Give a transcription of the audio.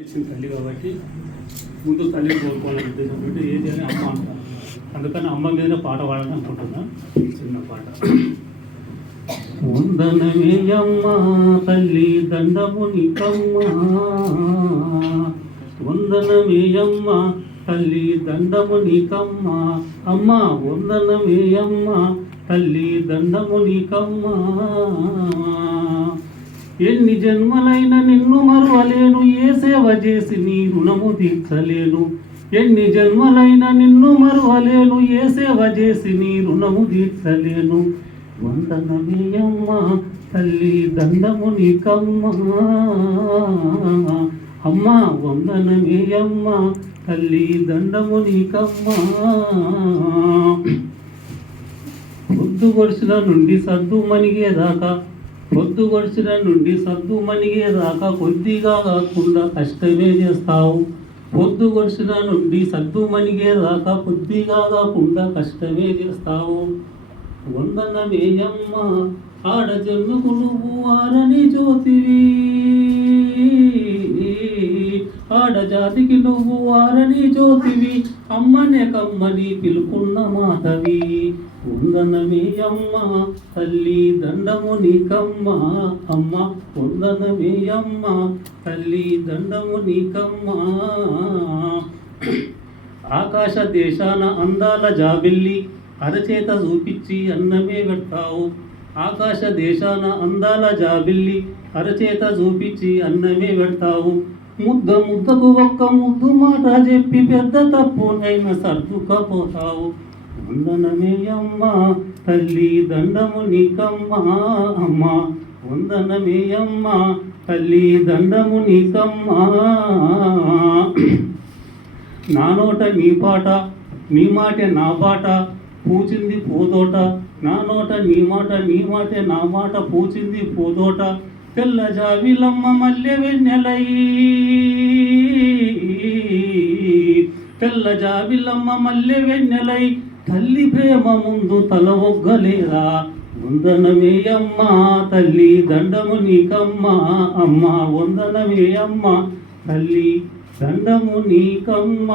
ఇచ్చిన తల్లి కాబట్టి ముందు తల్లిని కోరుకోవాలనే ఉద్దేశంతో ఏది అని అమ్మ అంటారు. అందుకని అమ్మ మీద పాట పాడాలని అనుకుంటున్నా. చిన్న పాట. వందనమే అమ్మ తల్లి దండము నీకమ్మ, వందనమే అమ్మ తల్లి దండము నీకమ్మ, అమ్మ వందనమే అమ్మ తల్లి దండము నీకమ్మ. ఎన్ని జన్మలైన నిన్ను మరువలేను, ఏ సేవ చేసి నీ రుణము తీర్చలేను. ఎన్ని జన్మలైన నిన్ను మరువలేను, ఏ సేవ చేసి నీ రుణము తీర్చలేను. వందనమే అమ్మ తల్లి దండము నీకమ్మ, అమ్మ వందనమే అమ్మ తల్లి దండము నీకమ్మ. పొద్దు గొడిసిన నుండి సద్దు మణిగేదాకా, పొద్దు గొడిచిన నుండి సద్దు మణిగేదాకా కొద్దిగా కాకుండా కష్టమే చేస్తావు. పొద్దు గొడిచిన నుండి సద్దు మణిగేదాకా కొద్దిగా కాకుండా కష్టమే చేస్తావు. వందనమే అమ్మ ఆడజన్మకు నువ్వు ఆరని జ్యోతివి, ఆడజాతికి నువ్వు ఆరని జ్యోతివి, అమ్మనే కమ్మని పిలుపున్న మాతవి. వందనమే అమ్మ తల్లి దండము నీకమ్మ, అమ్మ వందనమే అమ్మ తల్లి దండము నీకమ్మ. ఆకాశ దేశాన అందాల జాబిల్లి అరచేత చూపించి అన్నమే పెడతావు. ఆకాశ దేశాన అందాల జాబిల్లి అరచేత చూపించి అన్నమే పెడతావు. ముద్దకు ఒక్క ముద్దు మాట చెప్పి పెద్ద తప్పునైనా సర్దుకపోతావు. వందనమే అమ్మ తల్లి దండము నీకమ్మ, అమ్మ వందనమే అమ్మ తల్లి దండము నీకమ్మ. నా నోట నీ పాట, నీ మాటే నా పాట పూచింది పూతోట. నా నోట నీ మాట, నీ మాటే నా మాట పూచింది పూతోట. తెల్ల జాబిలమ్మ మల్లె వెన్నెలై, తెల్ల జాబిలమ్మ మల్లె వెన్నెలై, తల్లి ప్రేమ ముందు తల ఒగ్గలేరా. వందనమే అమ్మ తల్లి దండము నీకమ్మ, అమ్మ వందనమే అమ్మ తల్లి దండము నీకమ్మ.